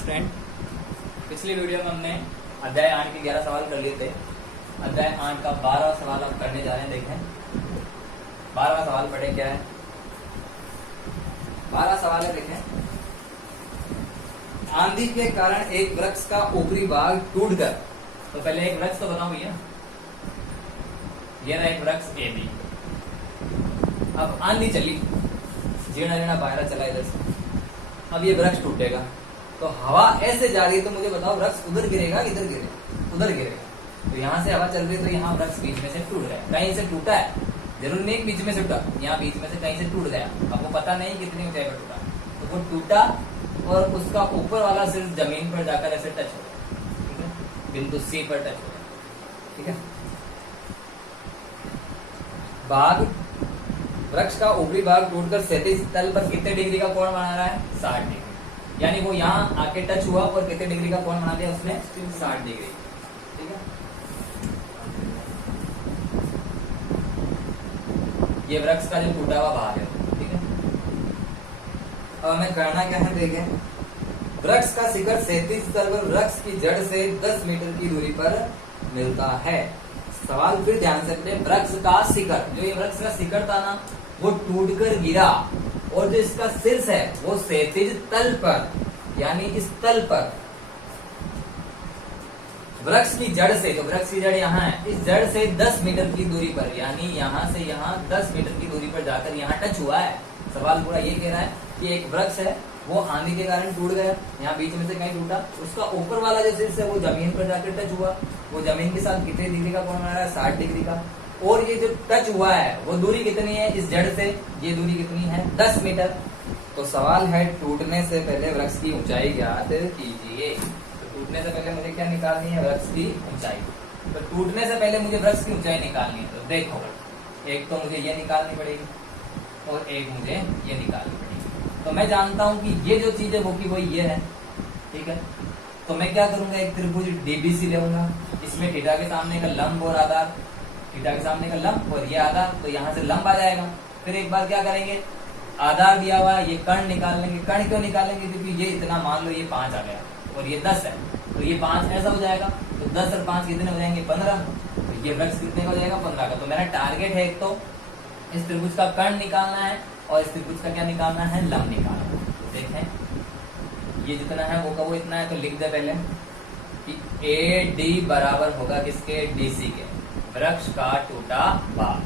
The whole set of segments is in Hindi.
स्टूडेंट, पिछली वीडियो में हमने अध्याय 8 के 11 सवाल कर लिए थे। अध्याय 8 का 12वां सवाल हम करने जा रहे हैं। देखें 12वां सवाल पढ़े क्या है। 12वां सवाल है, देखें, आंधी के कारण एक वृक्ष का ऊपरी भाग टूटकर, तो पहले एक वृक्ष तो बनाओ भैया, ये रहा एक वृक्ष ए बी। अब आंधी चली, जीना जीना बाहर चला इधर से, अब ये वृक्ष टूटेगा तो हवा ऐसे जा रही है, तो मुझे बताओ वृक्ष उधर गिरेगा किधर गिरेगा? उधर गिरेगा। तो यहाँ से हवा चल रही है तो यहाँ वृक्ष बीच में से टूट गया, कहीं से टूटा है, जरूर नहीं बीच में से टूटा, यहाँ बीच में से कहीं से टूट गया। आपको पता नहीं कितनी ऊंचाई पर टूटा, तो वो टूटा और उसका ऊपर वाला सिर्फ जमीन पर जाकर ऐसे टच हो गया, ठीक है, बिंदु सी पर टच हो गया, ठीक है। भाग वृक्ष का ऊपरी भाग टूटकर क्षैतिज तल पर कितने डिग्री का कोण बना रहा है? 60 डिग्री। यानी वो यहाँ आके टच हुआ और कितने डिग्री का कोण बना दिया उसने? 60 डिग्री, ठीक है। ये वृक्ष का जो टूटा हुआ भाग है, ठीक है। अब हमें करना क्या है, देखें, वृक्ष का शिखर क्षैतिज तल पर वृक्ष की जड़ से 10 मीटर की दूरी पर मिलता है। सवाल फिर ध्यान से पढ़ें, वृक्ष का शिखर, जो ये वृक्ष का शिखर था ना, वो टूटकर गिरा और जो इसका शीर्ष है वो क्षैतिज तल पर, यानी इस तल पर वृक्ष की जड़ से, तो वृक्ष की जड़ यहाँ है, इस जड़ से 10 मीटर की दूरी पर, यानी यहाँ से यहाँ 10 मीटर की दूरी पर जाकर यहाँ टच हुआ है। सवाल पूरा ये कह रहा है कि एक वृक्ष है, वो आंधी के कारण टूट गया, यहाँ बीच में से कहीं टूटा, उसका ऊपर वाला जो शीर्ष है वो जमीन पर जाकर टच हुआ, वो जमीन के साथ कितने डिग्री का कोण बना रहा है? 60 डिग्री का। और ये जो टच हुआ है वो दूरी कितनी है इस जड़ से? ये दूरी कितनी है? 10 मीटर। तो सवाल है, टूटने से पहले वृक्ष की ऊंचाई ज्ञात कीजिए। तो टूटने से पहले मुझे क्या निकालनी है? वृक्ष की ऊंचाई। तो टूटने से पहले मुझे वृक्ष की ऊंचाई निकालनी है। तो देखो, एक तो मुझे ये निकालनी पड़ेगी और एक मुझे ये निकालनी पड़ेगी। तो मैं जानता हूं कि ये जो चीज है वो की वो ये है, ठीक है। तो मैं क्या करूंगा, एक त्रिभुज डीबीसी लेऊंगा, इसमें थीटा के सामने का लंब और आधार, थीटा के सामने का लंब और ये आधार, तो यहाँ से लंब आ जाएगा। फिर एक बार क्या करेंगे, आधार दिया हुआ है, ये कर्ण निकाल लेंगे। कर्ण क्यों निकालेंगे? क्योंकि ये इतना, मान लो ये 5 आ गया और ये 10 है, तो ये 5 ऐसा हो जाएगा, तो 10 और 5 कितने हो जाएंगे? 15। तो ये वृक्ष कितने का हो जाएगा? 15 का। तो मेरा टारगेट है, एक तो इस त्रिभुज का कर्ण निकालना है और इस त्रिभुज का क्या निकालना है? लंब निकालना है। तो देखें, ये जितना है वो का वो इतना है, तो लिख दे पहले कि AD बराबर होगा किसके? DC के। वृक्ष का टूटा भाग,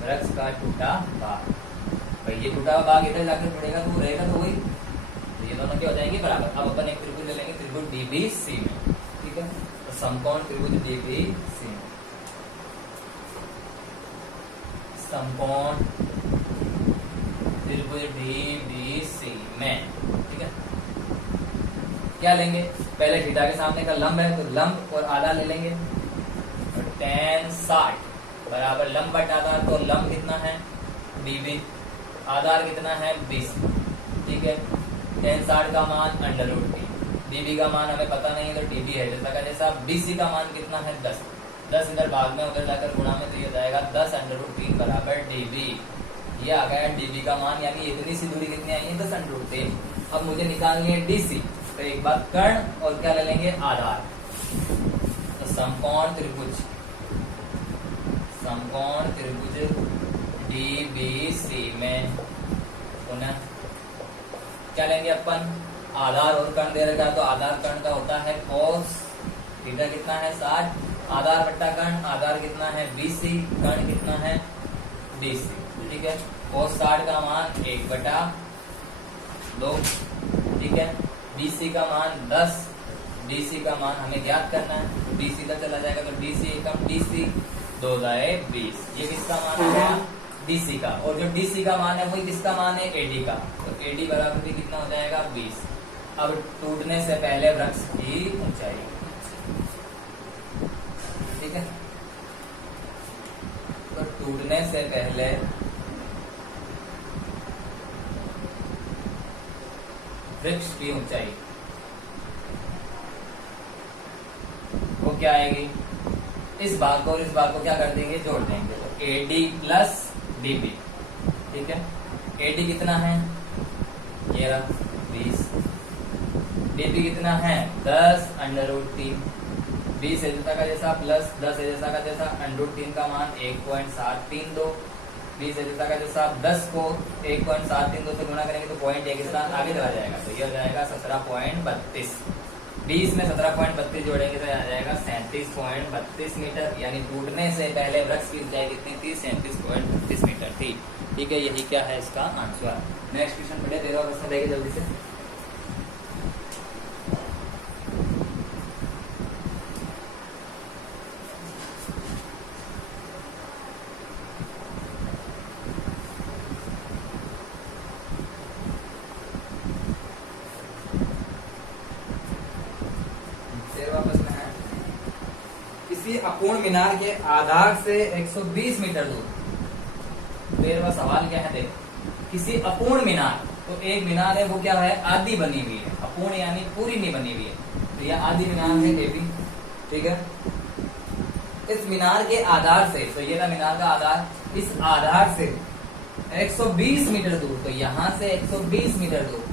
वृक्ष का टूटा भाग, भाई ये टूटा हुआ भाग इधर जाकर पड़ेगा तो वो रहेगा, तो वही, तो ये दोनों क्या हो जाएंगे? बराबर। अब अपन एक त्रिभुज ले लेंगे, त्रिभुज DBC में, ठीक है। तो समकोण त्रिभुज DBC में, समकोण त्रिभुज DBC में, ठीक है। क्या लेंगे? पहले थीटा के सामने का लंब है, तो लंब और आधार ले लेंगे। तो tan 60 बराबर लंब बटा आधार, तो लंब कितना है? DB, आधार कितना है? 20, ठीक है। tan 60 का मान √3, DB का मान हमें पता नहीं है तो DB है जैसा का जैसा। BC का मान कितना है? 10, 10 इधर भाग में उधर जाकर गुणा में, तो ये जाएगा 10 √3 बराबर DB। ये आ गया DB का मान, यानी इतनी सी दूरी कितनी आई है? 10 √3। अब मुझे निकालनी है DC, तो एक बार कर्ण और क्या ले लेंगे? आधार। तो समकोण त्रिभुज, समकोण त्रिभुज DBC में पुनः क्या लेंगे अपन? आधार और कर्ण दे रखा है, तो आधार कर्ण का होता है cos, थीटा कितना है? 60, आधार बट्टा कर्ण, आधार कितना है? BC, कर्ण कितना है? DC, ठीक है। cos 60 का मान 1/2, ठीक है। BC का मान 10, DC का मान हमें ज्ञात करना है, तो DC का चला जाएगा, तो DC एकम DC 2 दाए 20। ये किसका मान है? DC का। और जो DC का मान है वही किसका मान है? AD का। तो AD बराबर भी कितना हो जाएगा? 20। अब टूटने से पहले वृक्ष की ऊंचाई, ठीक है। तो टूटने से पहले वृक्ष की ऊंचाई वो क्या आएगी? इस भाग को और इस भाग को क्या कर देंगे? जोड़ देंगे। तो AD प्लस DB, ठीक है। AD कितना है? ये रहा 20, डीबी कितना है 10 √3, 20 एजता का जैसा प्लस 10 एजता का जैसा √3 का मान 1.732, 20 एजता का जैसा 10 को 1.732 से गुणा करेंगे तो पॉइंट एक आगे चला जाएगा, तो ये हो जाएगा 17.32, 20 में 17.32 जोड़ेंगे तो आ जाएगा 37.32 मीटर, यानी टूटने से पहले वृक्ष की ऊंचाई कितनी थी 37.32 मीटर थी। ठीक है, यही क्या है इसका आंसर। नेक्स्ट क्वेश्चन पढ़े, 13वां प्रश्न देखे जल्दी से। किसी अपूर्ण मीनार के आधार से 120 मीटर दूर, 13वां सवाल क्या है देखो, किसी अपूर्ण मीनार, तो एक मीनार है वो क्या है आधी बनी हुई है, अपूर्ण यानी पूरी नहीं बनी हुई है, तो यह आधी मीनार है बेबी। ठीक है, इस मीनार के आधार से, तो ये ना मीनार का आधार, इस आधार से 120 मीटर दूर, तो यहां से 120 मीटर दूर,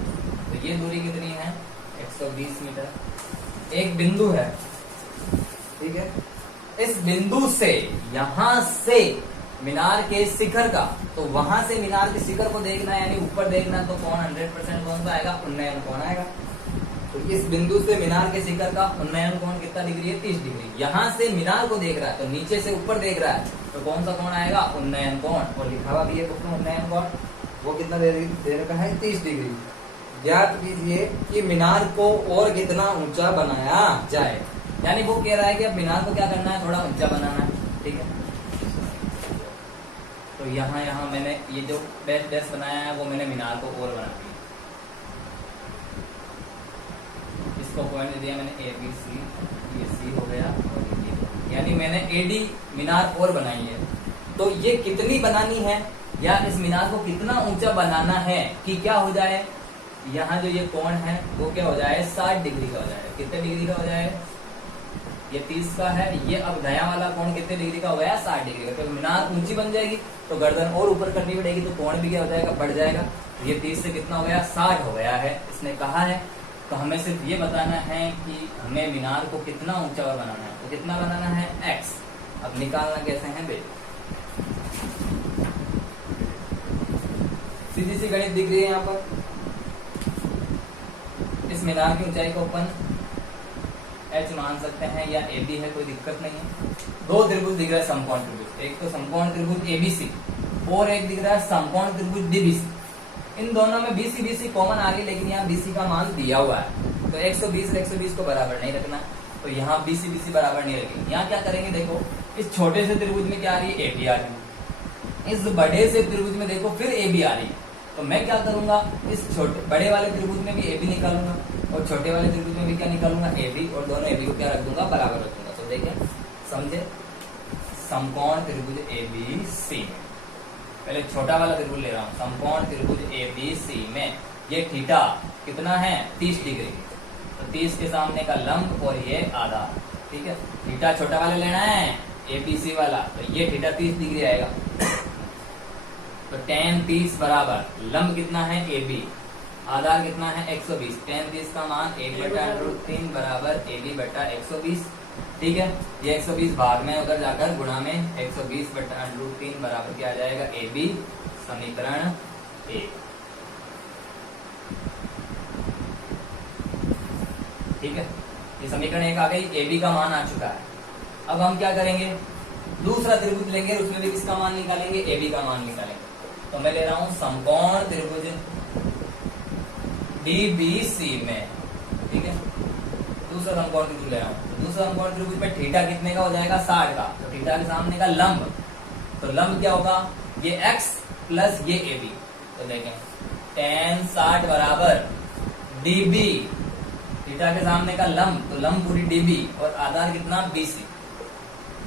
तो ये दूरी कितनी है 120 मीटर। एक बिंदु है, ठीक है, इस बिंदु से यहां से मीनार के शिखर का, तो वहां से मीनार के शिखर को देखना है यानी ऊपर देखना, तो कौन 100% कौन सा आएगा उन्नयन कोण आएगा। तो इस बिंदु से मीनार के शिखर का उन्नयन कोण कितना डिग्री है 30 डिग्री। यहां से मीनार को देख रहा है तो नीचे से ऊपर देख रहा है तो कौन सा कोण आएगा उन्नयन कोण, और लिखा हुआ भी है बुक में उन्नयन कोण, वो कितना दे रखा है 30 डिग्री। ज्ञात कीजिए कि मीनार को और कितना ऊंचा बनाया जाए, यानी वो कह रहा है कि अब मीनार को क्या करना है थोड़ा ऊंचा बनाना है। ठीक है, तो यहाँ मैंने ये जो डैश बनाया है वो मैंने मीनार को और बना दिया, इसको पॉइंट दिया मैंने ए बी सी, ये सी हो गया और ये, यानी मैंने एडी मीनार और बनाई है। तो ये कितनी बनानी है या इस मीनार को कितना ऊंचा बनाना है कि क्या हो जाए, यहाँ जो ये कोण है वो क्या हो जाए 60 डिग्री का हो जाए। कितने डिग्री का हो जाए, ये 30 का है, ये अब नया वाला कोण कितने डिग्री का हो गया 60 डिग्री का। तो मीनार ऊंची बन जाएगी तो गर्दन और ऊपर करनी पड़ेगी, तो कोण भी क्या हो जाएगा बढ़ जाएगा। ये 30 से कितना हो गया 60 हो गया है, इसने कहा है। तो हमें सिर्फ ये बताना है कि हमें मीनार को कितना ऊंचा और बनाना है, तो कितना बनाना है x। अब निकालना कैसे है बे, सीधी सी गणित दिख रही है यहाँ पर। इस मीनार की ऊंचाई को अपन h मान सकते हैं या ए बी है, कोई दिक्कत नहीं है। दो त्रिभुज दिख रहा है समकोण त्रिभुज, एक तो समकोण त्रिभुज एबीसी और एक दिख रहा है समकोण त्रिभुज डीबीसी। इन दोनों में बीसी बीसी कॉमन आ रही, लेकिन यहाँ बीसी का मान दिया हुआ है तो 120 और 120 को बराबर नहीं रखना, तो यहाँ बीसी बीसी बराबर नहीं रखेगी। यहाँ क्या करेंगे देखो, इस छोटे से त्रिभुज में क्या आ रही है ए बी आ रही है, इस बड़े से त्रिभुज में देखो फिर ए बी आ रही है। तो मैं क्या करूंगा, इस छोटे बड़े वाले त्रिभुज में भी ए बी निकालूंगा और छोटे वाले त्रिभुज में भी क्या निकालूंगा ए बी, और दोनों ए बी को क्या रख दूंगा बराबर रख दूंगा। तो देखें समझे, समकोण त्रिभुज ए बी सी में, पहले छोटा वाला त्रिभुज ले रहा हूँ, समकोण त्रिभुज ए बी सी में ये थीटा कितना है 30 डिग्री, तो 30 के सामने का लंब और ये आधार। ठीक है, थीटा छोटा वाला लेना है एबीसी वाला, तो ये थीटा 30 डिग्री आएगा। तो tan 30 बराबर लंब कितना है ए बी, आधार कितना है 120, tan 30 का मान 1/√3 बराबर ए बी बटा 120। ठीक है, ये 120 भाग में उधर जाकर गुणा में 120/√3 बराबर क्या आ जाएगा ए बी, समीकरण 1। ठीक है, ये समीकरण 1 आ गई, ए बी का मान आ चुका है। अब हम क्या करेंगे, दूसरा त्रिभुज लेंगे, उसमें भी किसका मान निकालेंगे ए बी का मान निकालेंगे। तो मैं ले रहा हूं समकोण त्रिभुज डीबीसी में। ठीक है, दूसरा समकोण त्रिभुज ले रहा हूं, दूसरा समकोण त्रिभुज में थीटा कितने का हो जाएगा 60 का, तो थीटा के सामने का लंब, तो लंब क्या होगा ये x प्लस ये ए बी। तो देखें tan 60 बराबर db, थीटा के सामने का लंब, तो लंब पूरी db और आधार कितना bc।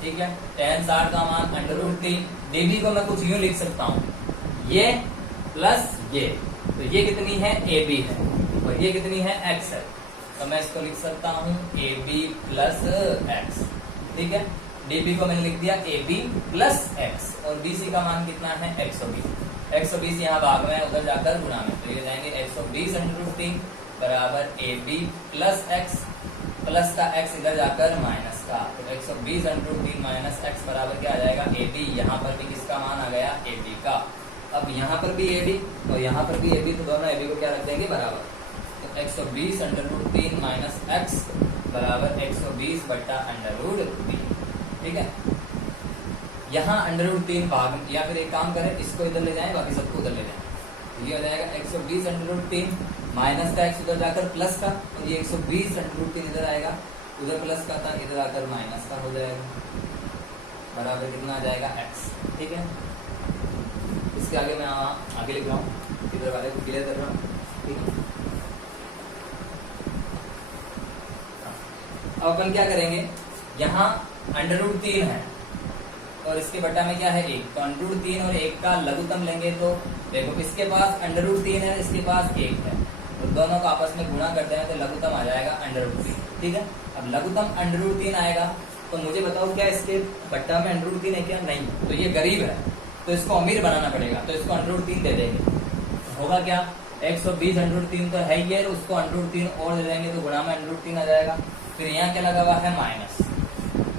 ठीक है, tan 60 का मान √3, db को मैं कुछ यूं लिख सकता हूं, ये प्लस ये, तो ये कितनी है ए बी है और ये कितनी है x है, तो मैं इसको लिख सकता हूं ए बी प्लस एक्स। ठीक है, db को मैंने लिख दिया ए बी प्लस एक्स और bc का मान कितना है 120। 120 यहाँ भाग में उधर जाकर गुणा में, तो ये जाएंगे 120 √3 बराबर a b plus x, plus का एक्स इधर जाकर माइनस का, तो 120 अंडर रूट 3 माइनस एक्स बराबर क्या आ जाएगा ए बी। यहाँ पर भी किसका मान आ गया ए बी का। अब यहाँ पर भी ए बी और यहाँ पर भी ए बी, तो दोनों ए बी को क्या रख देंगे बराबर, तो 120 अंडर रूट 3 माइनस एक्स बराबर 120 बट्टा अंडर रूट 3। ठीक है, यहाँ अंडर रूट 3 भाग, या फिर एक काम करें इसको इधर ले जाएं बाकी सबको उधर ले जाएं, तो ये हो जाएगा 120 अंडर रूट 3 माइनस का एक्स उधर जाकर प्लस का, और ये 120 अंडर रूट 3 इधर आएगा, उधर प्लस का था इधर आकर माइनस का हो जाएगा, बराबर कितना आ जाएगा एक्स। ठीक है, इसके आगे मैं आगे लिख रहा हूँ, इधर वाले को क्लियर कर रहा हूँ। ठीक है, अब अपन क्या करेंगे, यहाँ अंडर रूट 3 है और इसके बट्टा में क्या है 1, तो अंडर रूट 3 और 1 का लघुत्तम लेंगे, तो देखो इसके पास अंडर रूट 3 है, इसके पास 1 है, तो दोनों को आपस में गुणा करते हैं तो लघुत्तम आ जाएगा अंडर रूट 3। ठीक है, अब लघुत्तम अंडर रूट 3 आएगा, तो मुझे बताओ क्या इसके बट्टा में अंडर रूट 3 है क्या, नहीं, तो ये गरीब है तो इसको अमीर बनाना पड़ेगा, तो इसको अंडर रूट 3 दे देंगे, होगा क्या 120 अंडर रूट 3 तो है ही है, उसको अंडर रूट 3 और दे देंगे तो गुणा में अंडर रूट 3 आ जाएगा। फिर यहाँ क्या लगा हुआ है माइनस,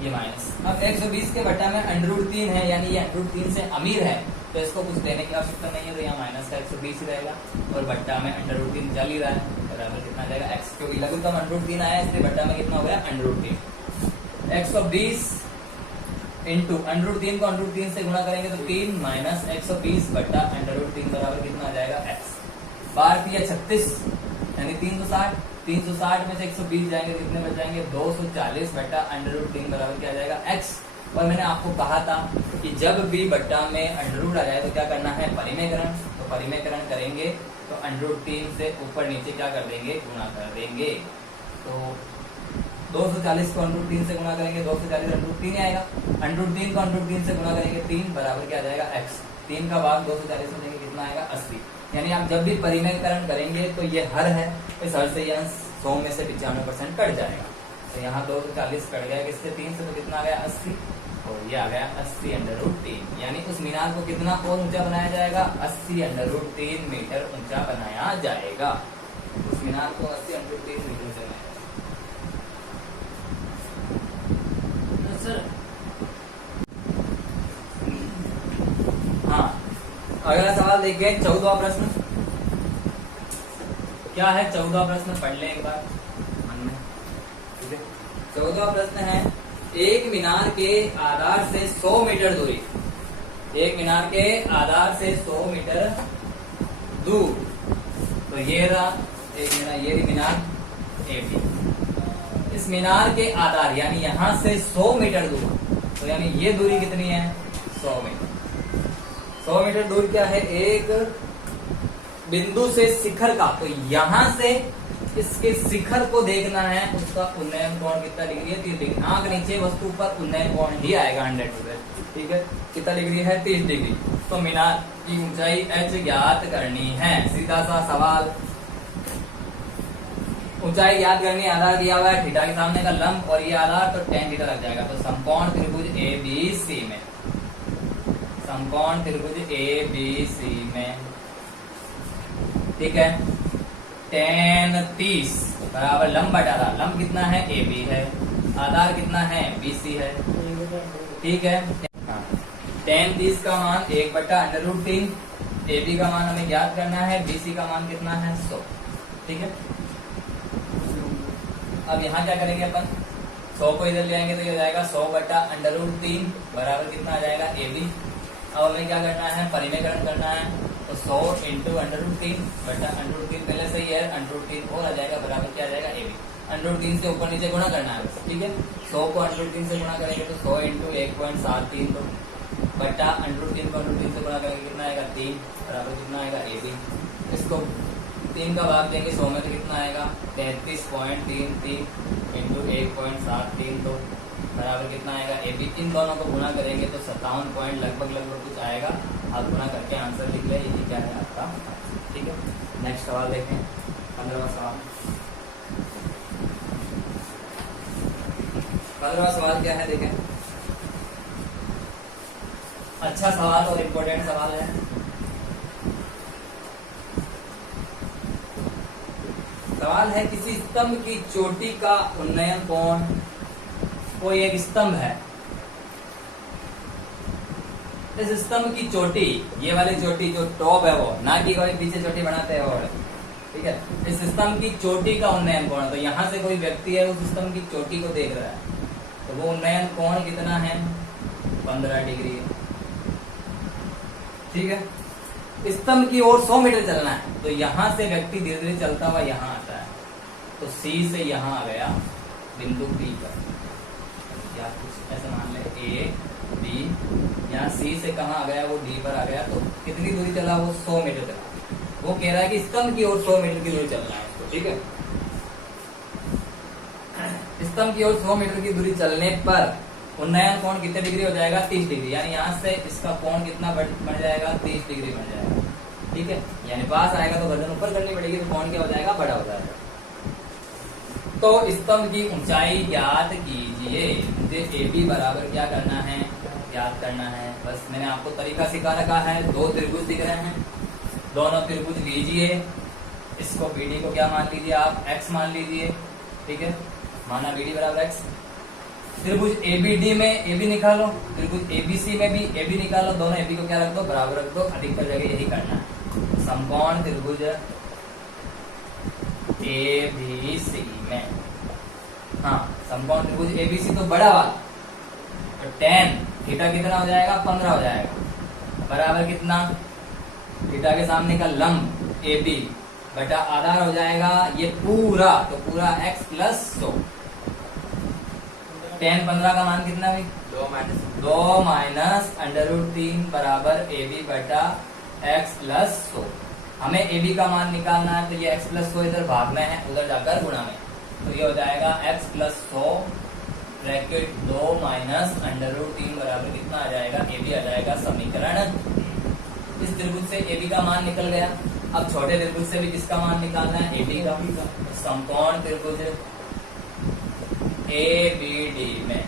ये माइनस। अब 120 के बट्टा में अंडर रूट 3 है, यानी ये अंडर रूट 3 से अमीर है, तो इसको कुछ देने की आवश्यकता नहीं है, तो यहाँ माइनस का 120 ही रहेगा, और बट्टा में अंडर रूट 3 चल ही रहा है, बराबर कितना जाएगा एक्स, क्योंकि लघुत्तम अंडर रूट 3 आया इसलिए बट्टा में कितना हो गया under root 3। 120 into under root 3 को अंडर रूट 3 से गुणा करेंगे तो 3 माइनस 120 बट्टा अंडर रूट 3 बराबर कितना आ जाएगा एक्स। 12 36 यानी 360, 360 में से 120 जाएंगे कितने बच जाएंगे 240 बट्टा अंडर रूट 3 बराबर क्या आ जाएगा एक्स। और मैंने आपको कहा था कि जब भी बट्टा में अंडर रूट आ जाए तो क्या करना है परिमेयकरण, तो परिमेयकरण करेंगे तो अंडर रूट 3 से ऊपर नीचे क्या कर देंगे गुणा कर देंगे, तो 240 को अंडर रूट 3 से गुणा करेंगे 240 अंडर रूट 3 आएगा, अंडर रूट 3 को अंडर रूट 3 से गुणा करेंगे 3 बराबर क्या आ जाएगा एक्स। 3 का भाग 240 में देंगे कितना आएगा 80। यानी आप जब भी परिमेयकरण करेंगे तो ये हर है, इस हर से यह 100 में से 95% कट जाएगा, तो यहाँ 240 कट गया किससे 3 से, तो कितना आ गया 80, और ये आ गया 80 अंडर रूट 3। यानी उस मीनार को कितना और ऊंचा बनाया जाएगा 80 अंडर रूट 3 मीटर ऊंचा बनाया जाएगा, उस मीनार को 80 अंडर रूट 3 मीटर से बनाया। सर हाँ, अगला सवाल देखिए 14वां प्रश्न क्या है, 14वां प्रश्न पढ़ लें एक बार मन में। ठीक है, 14वां प्रश्न है एक मीनार के आधार से 100 मीटर दूरी, एक मीनार के आधार से 100 मीटर दूर, तो ये रहा एक ये मीनार ए, इस मीनार के आधार यानी यहां से 100 मीटर दूर, तो यानी ये दूरी कितनी है 100 मीटर। 100 मीटर दूर क्या है एक बिंदु से शिखर का, तो यहां से इसके शिखर को देखना है, उसका उन्नयन कोण कितना डिग्री है 30 डिग्री। आंख नीचे वस्तु पर उन्नयन कोण ही आएगा 100 डिग्री। ठीक है, कितना डिग्री है 30 डिग्री। तो मीनार की ऊंचाई h ज्ञात करनी है, सीधा सा सवाल। ऊंचाई ज्ञात करनी, आधार दिया हुआ है थीटा के सामने का लंब और ये आधार, तो tan थीटा लग जाएगा। तो समकोण त्रिभुज ABC में, समकोण त्रिभुज ABC में, ठीक है, tan 30 बराबर लंब बटा आधार, लंब कितना है AB है, आधार कितना है BC है। ठीक है, tan 30 का मान 1 बटा अंडर रूट 3, AB का मान हमें ज्ञात करना है, BC का मान कितना है 100। ठीक है, अब यहाँ क्या करेंगे अपन 100 को इधर ले आएंगे तो ये हो जाएगा 100 बटा अंडर रूट 3 बराबर कितना आ जाएगा AB। अब हमें क्या करना है परिमेयकरण करना है, तो 100 इंटू अंडर रूट 3 बटा अंडर रूट 3 पहले से ही है, अंडर रूट 3 और आ जाएगा बराबर क्या आ जाएगा AB। अंडर रूट 3 से ऊपर नीचे गुणा करना है। ठीक है, 100 को अंडर रूट 3 से गुणा करेंगे तो 100 इंटू 1.73 तो बटा अंडर रूट 3 को अंडर रूट 3 से गुणा करेंगे कितना आएगा 3 बराबर कितना आएगा AB। इसको 3 का भाग देंगे 100 में तो कितना आएगा 33.33 इंटू 1.73 तो बराबर कितना आएगा AB। इन दोनों को गुणा करेंगे तो 57 पॉइंट लगभग कुछ आएगा। आप गुणा करके आंसर लिख ले, ये क्या है आपका। ठीक है, नेक्स्ट सवाल देखें 15वां सवाल। 15वां सवाल क्या है देखें, अच्छा सवाल और इम्पोर्टेंट सवाल है। सवाल है किसी स्तंभ की चोटी का उन्नयन कोण, कोई एक स्तंभ है, इस स्तंभ की चोटी, ये वाली चोटी जो टॉप है वो, ना कि कोई पीछे चोटी बनाते हैं और, ठीक है, इस स्तंभ की चोटी का उन्नयन कोण, तो यहाँ से कोई व्यक्ति है उस स्तंभ की चोटी को देख रहा है, तो वो उन्नयन कोण कितना है, 15 डिग्री। ठीक है, स्तंभ की ओर 100 मीटर चलना है, तो यहां से व्यक्ति धीरे धीरे चलता हुआ यहां आता है, तो सी से यहां आ गया बिंदु बी पर, या कुछ ऐसा मान ले ए बी, यहाँ सी से कहाँ आ गया, वो डी पर आ गया, तो कितनी दूरी चला, वो 100 मीटर चला। वो कह रहा है कि स्तंभ की ओर 100 मीटर की दूरी चलना है इसको, ठीक है। स्तंभ की ओर 100 मीटर की दूरी चलने पर उन्नयन कोण कितने डिग्री हो जाएगा, 30 डिग्री, यानी यहाँ से इसका कोण कितना बन जाएगा, 30 डिग्री बन जाएगा। ठीक है, यानी पास आएगा तो गर्दन ऊपर करनी पड़ेगी, तो कोण क्या हो जाएगा, बड़ा हो जाएगा। तो स्तंभ की ऊंचाई ज्ञात कीजिए, मुझे ए बी बराबर क्या करना है, ज्ञात करना है। बस मैंने आपको तरीका सिखा रखा है, दो त्रिभुज दिख रहे हैं, दोनों त्रिभुज लीजिए, इसको बीडी को क्या मान लीजिए आप, एक्स मान लीजिए, ठीक है, माना बीडी बराबर एक्स। त्रिभुज एबीडी में ए बी निकालो, त्रिभुज एबीसी में भी ए बी निकालो, दोनों ए बी को क्या रख दो, बराबर रख दो, अधिकतर जगह यही करना है। समकोण त्रिभुज एबीसी में, हाँ समकोण त्रिभुज एबीसी तो बड़ा वाला, तो tan थीटा कितना हो जाएगा, 15 हो जाएगा, बराबर कितना, थीटा के सामने का लंब ए बी बटा आधार हो जाएगा ये पूरा, तो पूरा x प्लस 100, tan 15 का मान कितना भाई, 2 माइनस √3 बराबर ए बी बटा x प्लस 100। हमें ए बी का मान निकालना है, तो ये x प्लस 100 इधर भाग में है, उधर जाकर गुणा में, तो ये हो जाएगा x प्लस 100 ब्रैकेट 2 माइनस √3 बराबर कितना आ जाएगा, ए बी आ जाएगा समीकरण। इस त्रिभुज से ए बी का मान निकल गया। अब छोटे त्रिभुज से भी किसका मान निकालना है, ए बी का। समकोण त्रिभुज एबीडी में,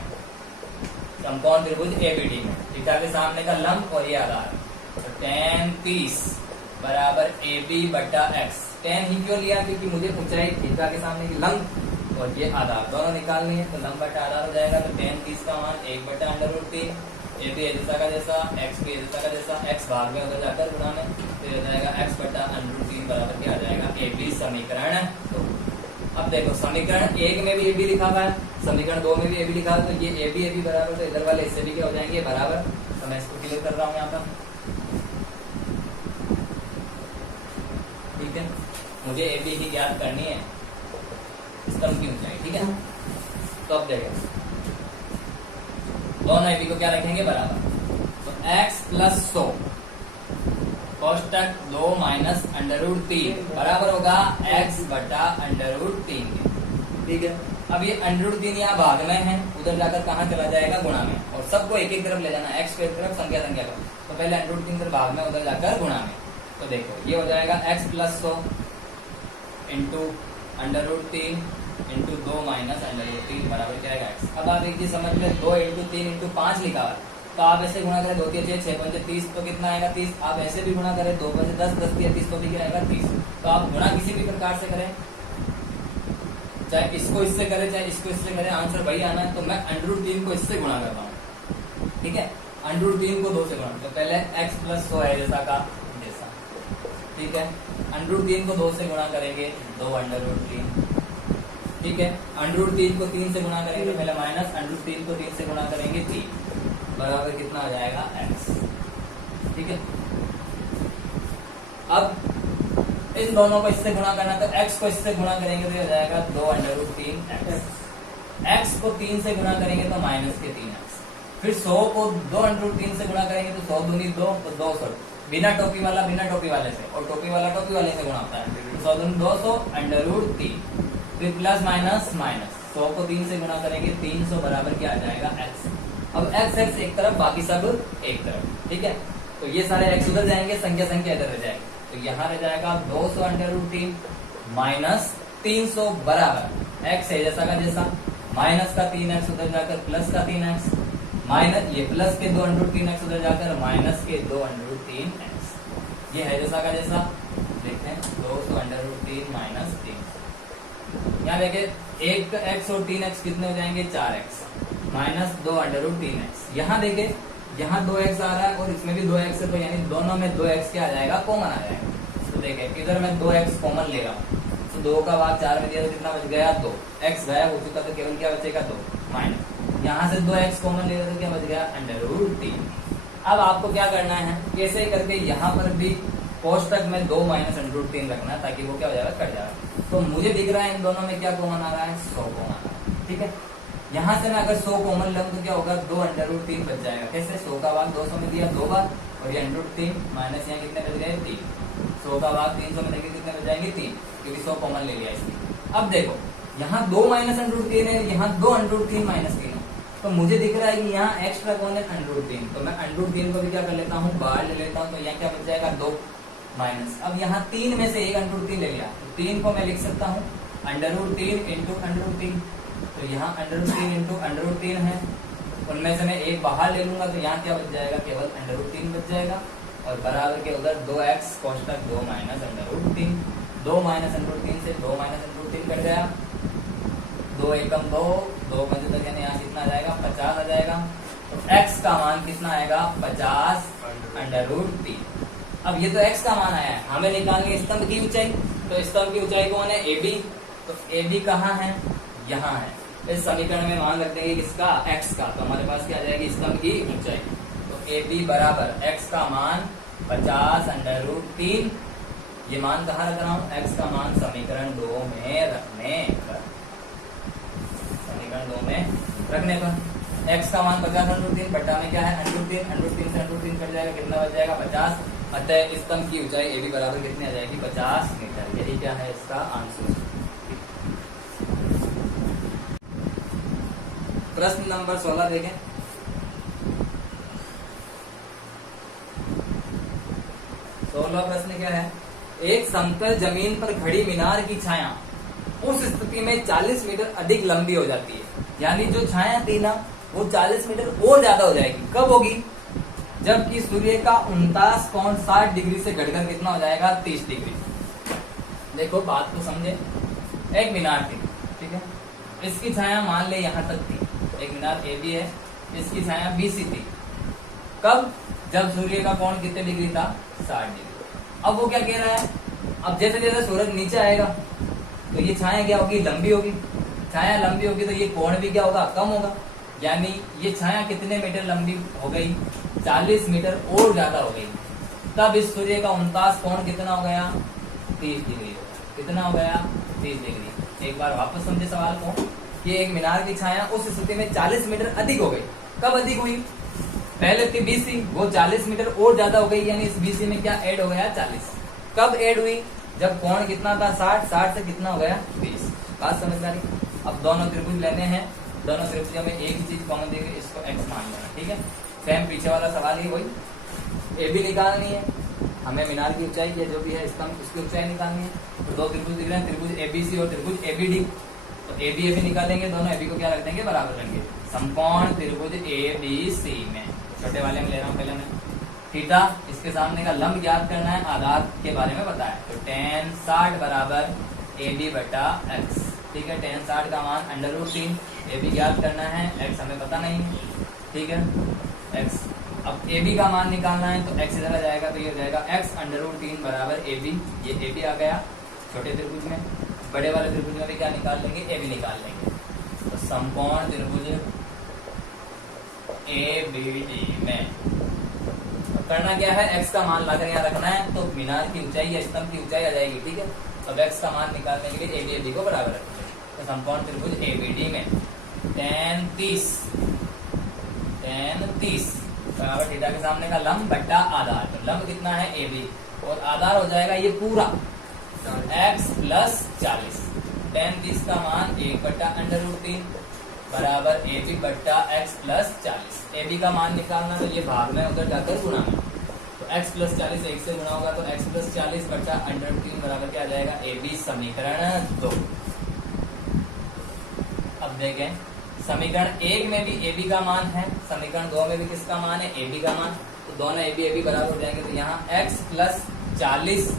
समकोण त्रिभुज एबीडी में थीटा के सामने का लंब और ये आधार, तो tan 30 बराबर ए बी बटा एक्स। tan ही क्यों लिया, क्योंकि मुझे ऊंचाई थीटा के सामने की लंब और ये आधार दोनों निकालनी है, तो लंब बटा आधार हो जाएगा, तो tan 30 का मान 1 बटा √3, ए बी जैसा का जैसा, एक्स भी जैसा का जैसा, एक्स भाग में उधर जाकर गुणा में, तो हो जाएगा x बटा √3 बराबर क्या आ जाएगा, ए बी समीकरण। तो अब देखो समीकरण 1 में भी ए बी लिखा हुआ है, समीकरण 2 में भी ए बी लिखा है, तो ये ए बी बराबर, तो इधर वाले इससे भी क्या हो जाएंगे बराबर, तो मैं इसको क्लियर कर रहा हूँ यहाँ पर। ठीक है, मुझे ए बी ही ज्ञात करनी है, स्तंभ की ऊंचाई, ठीक है। तो अब देखो दोनों ए बी को क्या रखेंगे बराबर, तो x प्लस 100 कोष्टक 2 माइनस √3 बराबर होगा x बटा √3। ठीक है, अब ये √3 यहाँ भाग में है, उधर जाकर कहाँ चला जाएगा, गुणा में, और सबको एक एक तरफ ले जाना, x को एक तरफ, संख्या संख्या को, तो पहले √3 इधर भाग में, उधर जाकर गुणा में, तो देखो ये हो जाएगा x plus 100 into √3 into 2 minus √3 बराबर क्या आएगा x। अब आप एक चीज समझ में, 2 इंटू 3 इंटू 5 लिखा हुआ है, तो आप ऐसे गुणा करें, 2 3 6 5 30, तो कितना आएगा 30। आप ऐसे भी गुणा करें, 2 5 10 10 30, तो भी क्या आएगा 30। तो आप गुणा किसी भी प्रकार से करें, चाहे इसको इससे करें चाहे इसको इससे करें, आंसर वही आना है। तो मैं √3 को इससे गुणा करता हूँ, ठीक है, √3 को 2 से गुणा, तो पहले x प्लस 100 है जैसा का जैसा, ठीक है, √3 को 2 से गुणा करेंगे, 2 √3, ठीक है, √3 को 3 से गुणा करेंगे, पहले माइनस √3 को 3 से गुणा करेंगे 3 बराबर कितना आ जाएगा x। ठीक है, अब इन दोनों को इससे गुणा करना, तो x को इससे गुणा करेंगे तो हो जाएगा 2 √3x, x को 3 से गुणा करेंगे तो माइनस के 3x, फिर 100 को 2 √3 से गुणा करेंगे तो 100 दूनी 2, तो 200 बिना टोपी वाला बिना टोपी वाले से, और टोपी वाला टोपी वाले से गुणा होता है, 100 दूनी 200 √3, फिर प्लस माइनस माइनस, 100 को 3 से गुणा करेंगे 300 बराबर क्या आ जाएगा x। अब x x एक तरफ, बाकी सब एक तरफ, ठीक है, तो ये सारे x उधर जाएंगे, संख्या संख्या इधर रह जाएगी, तो यहाँ रह जाएगा 200 √3 माइनस 300 बराबर x है जैसा का जैसा, माइनस का 3x उधर जाकर प्लस का 3x, माइनस ये प्लस के 2 √3x उधर जाकर माइनस के 2 √3x, ये है जैसा का जैसा, देखते हैं 200 √3 माइनस 3, यहाँ देखे 1x और 3x कितने हो जाएंगे 4x minus 2 under root 3x। यहाँ देखे यहाँ 2x आ रहा है और इसमें भी 2x है, तो यानी दोनों में 2x क्या आ जाएगा कॉमन आ जाएगा। तो देखे इधर मैं 2x कॉमन ले रहा हूँ, तो 2 का भाग 4 में दिया तो कितना बच गया 2, x गायब हो चुका तो केवल क्या बचेगा 2 माइनस यहाँ से 2x कॉमन ले रहे तो क्या बच गया अंडर रूट 3। अब आपको क्या करना है, कैसे करके यहाँ पर भी कोष्टक में 2 माइनस अंडर रूट 3 रखना है ताकि वो क्या हो जाएगा कट जाएगा। तो मुझे दिख रहा है इन दोनों में क्या कॉमन आ रहा है 100 कॉमन आ रहा है। ठीक है, यहाँ से मैं अगर 100 कॉमन लूँ तो क्या होगा 2 अंडर रूट 3 बच जाएगा। कैसे 100 का भाग 200 में दिया 2 बार और ये अंडर रूट 3 माइनस यहाँ कितने बच गए 3, 100 का भाग 300 में देखिए कितने बच जाएंगे 3, क्योंकि 100 कॉमन ले लिया इसलिए। अब देखो यहाँ 2 माइनस अंडर रूट 3 है, यहाँ 2 अंडर रूट 3 माइनस 3 है, तो मुझे दिख रहा है कि यहाँ एक्स्ट्रा कौन है अंडर रूट 3, तो मैं अंडर रूट 3 को भी क्या कर लेता हूँ बाहर ले लेता हूँ, तो यहाँ क्या बच जाएगा 2 माइनस। अब यहाँ 3 में से एक अंडर रूट 3 ले लिया, तो 3 को मैं लिख सकता हूँ under root 3 into under root 3, तो यहाँ under root 3 into under root 3 है, उनमें से मैं एक बाहर ले लूंगा तो यहाँ क्या बच जाएगा केवल अंडर रूट 3 बच जाएगा और बराबर के उधर 2x कोष्टक 2 minus under root 3, 2 minus under root 3 से 2 माइनस अंडर रूट 3 कट गया, 2 एकम 2, 2 पंच तक यानी यहाँ कितना आ जाएगा 50 आ जाएगा। तो x का मान कितना आएगा 50 अंडर रूट 3। अब ये तो x का मान आया है, हमें निकालनी है स्तंभ की ऊंचाई, तो स्तंभ की ऊंचाई कौन है AB, तो AB कहाँ है यहाँ है। इस समीकरण में मान रख देंगे किसका x का, तो हमारे पास क्या आ जाएगी स्तंभ की ऊंचाई, तो AB बराबर x का मान 50 अंडर रूट 3, ये मान कहाँ रख रहा हूँ x का मान समीकरण 2 में रखने पर, समीकरण 2 में रखने पर x का मान 50 अंडर रूट 3 बट्टा में क्या है अंडर रूट 3, अंडर रूट 3 से अंडर रूट 3 कट जाएगा, कितना बच जाएगा 50, अतः स्तंभ की ऊंचाई AB बराबर कितनी आ जाएगी 50 मीटर। यही क्या है इसका आंसर। प्रश्न नंबर 16 देखें। प्रश्न क्या है, एक समतल जमीन पर खड़ी मीनार की छाया उस स्थिति में 40 मीटर अधिक लंबी हो जाती है, यानी जो छाया थी ना वो 40 मीटर और ज्यादा हो जाएगी। कब होगी, जबकि सूर्य का 49.60 डिग्री से घटकर कितना हो जाएगा 30 डिग्री। देखो बात को समझे, एक मीनार थी, ठीक है, इसकी छाया मान ले यहाँ तक थी, एक मीनार AB है, इसकी छाया BC थी। कब, जब सूर्य का कोण कितने डिग्री था 60 डिग्री। अब वो क्या कह रहा है, अब जैसे जैसे सूरज नीचे आएगा तो ये छाया क्या होगी लंबी होगी, छाया लंबी होगी तो ये कोण भी क्या होगा कम होगा, यानी ये छाया कितने मीटर लंबी हो गई 40 मीटर और ज्यादा हो गई। तब इस सूर्य का 49 कोण कितना हो गया 30 डिग्री हो गया, कितना हो गया 30 डिग्री। एक बार वापस समझे सवाल को कि एक मीनार की छाया उस स्थिति में 40 मीटर अधिक हो गई। कब अधिक हुई, पहले थी BC, वो 40 मीटर और ज्यादा हो गई, यानी इस BC में क्या ऐड हो गया 40। कब ऐड हुई, जब कोण कितना था 60 से कितना हो गया 20। बात समझ आ रही। अब दोनों त्रिभुज लेने हैं, दोनों त्रिभुजों में एक ही चीज कॉमन देके इसको x मान लेना, ठीक है। सेम पीछे वाला सवाल ही वही, AB निकालनी है हमें, मीनार की ऊंचाई या जो भी है स्तंभ उसकी ऊंचाई निकालनी है। तो दो त्रिभुज दिख रहे हैं, त्रिभुज ABC और त्रिभुज ABD, तो AB निकालेंगे, दोनों AB को क्या रख देंगे बराबर रखेंगे। समकोण त्रिभुज ABC में छोटे वाले में ले रहा हूँ पहले मैं, थीटा इसके सामने का लंब ज्ञात करना है, आधार के बारे में बताया, तो tan 60 बराबर AB बटा x, ठीक है। tan 60 का मान अंडर रूट 3, AB ज्ञात करना है, x हमें पता नहीं है, ठीक है x। अब AB का मान निकालना है तो x इधर आ जाएगा, तो ये हो जाएगा x अंडर रूट 3 बराबर AB, ये AB आ गया छोटे त्रिभुज में। बड़े वाले त्रिभुज में भी क्या निकाल लेंगे AB निकाल लेंगे, तो समकोण त्रिभुज ABD में करना क्या है, x का मान लाकर यहाँ रखना है, तो मीनार की ऊंचाई या स्तंभ की ऊंचाई आ जाएगी, ठीक है। अब x का मान निकालने के लिए AD को बराबर रखेंगे, तो समकोण त्रिभुज ABD में tan 30 बराबर थीटा के सामने का लंब बट्टा आधार, तो लंब कितना है AB और आधार हो जाएगा ये पूरा x प्लस 40। tan 30 का मान 1 बट्टा अंडर रूट 3 बराबर AB बट्टा x प्लस 40। AB का मान निकालना तो ये भाग में उधर जाकर गुणा में, तो x प्लस 40 1 से गुणा होगा, तो x प्लस 40 बट्टा अंडर रूट 3 बराबर क्या आ जाएगा AB, समीकरण 2। अब देखें समीकरण 1 में भी AB का मान है, समीकरण 2 में भी किसका मान है AB का मान, तो दोनों AB बराबर हो जाएंगे, तो यहाँ x प्लस 40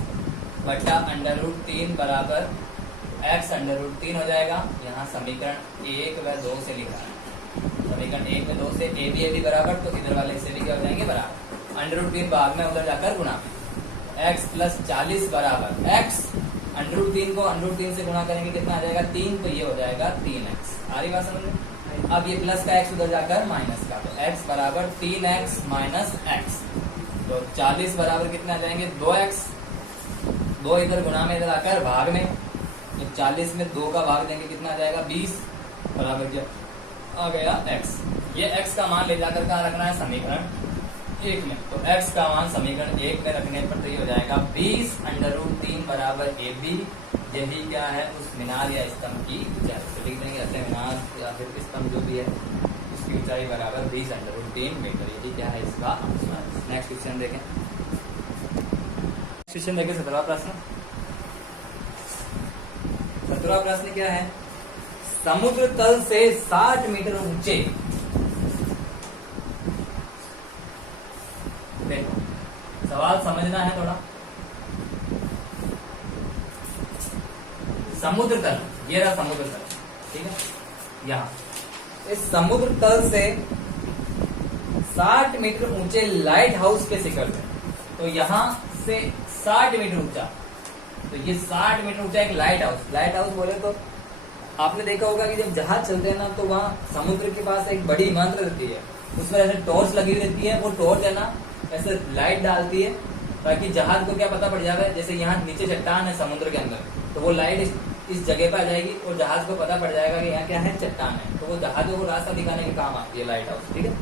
बट्टा अंडर रूट 3 बराबर x अंडर रूट 3 हो जाएगा। यहाँ समीकरण 1 व 2 से लिखा है, समीकरण 1 में 2 से ए बी बराबर, तो इधर वाले से भी क्या हो जाएंगे बराबर। अंडर रूट 3 भाग में उधर जाकर गुणा में, x प्लस 40 बराबर x अंडर रूट 3 को अंडर रूट 3 से गुणा करेंगे कितना आ जाएगा 3, तो ये हो जाएगा 3x। आ रही बात समझ में? अब ये प्लस का x उधर जाकर माइनस का, तो x बराबर 3x माइनस x, तो 40 बराबर कितने आ जाएंगे 2x, 2 इधर गुणा में इधर आकर भाग में, तो 40 में 2 का भाग देंगे कितना आ जाएगा 20 बराबर क्या आ गया x। ये x का मान ले जाकर कहाँ रखना है समीकरण 1 में, तो x का मान समीकरण 1 में रखने पर तो ये हो जाएगा 20 अंडर रूट 3 बराबर ए बी। यही क्या है उस मीनार या स्तंभ की ऊंचाई, तो लिख देंगे ऐसे मीनार या फिर स्तंभ जो भी है उसकी ऊंचाई बराबर 20 अंडर रूट 3 मीटर। यही क्या है इसका आंसर। नेक्स्ट क्वेश्चन देखें, क्वेश्चन देखें 17वां प्रश्न। 17वां प्रश्न क्या है, समुद्र तल से 60 मीटर ऊंचे, देखो सवाल समझना है थोड़ा। समुद्र तल, ये रहा समुद्र तल, ठीक है। यहाँ इस समुद्र तल से 60 मीटर ऊंचे लाइट हाउस के शिखर पे, तो यहाँ से 60 मीटर ऊंचा, तो ये 60 मीटर ऊंचा एक लाइट हाउस। लाइट हाउस बोले तो आपने देखा होगा कि जब जहाज चलते हैं ना, तो वहाँ समुद्र के पास एक बड़ी इमारत रहती है, उसमें ऐसे टॉर्च लगी रहती है, वो टॉर्च है ना ऐसे लाइट डालती है ताकि जहाज को क्या पता पड़ जाए, जैसे यहाँ नीचे चट्टान है समुद्र के अंदर, तो वो लाइट इस जगह पर आ जाएगी और जहाज को पता पड़ जाएगा कि यहाँ क्या है चट्टान है, तो वो जहाजों को रास्ता दिखाने के काम आती है लाइट हाउस, ठीक है।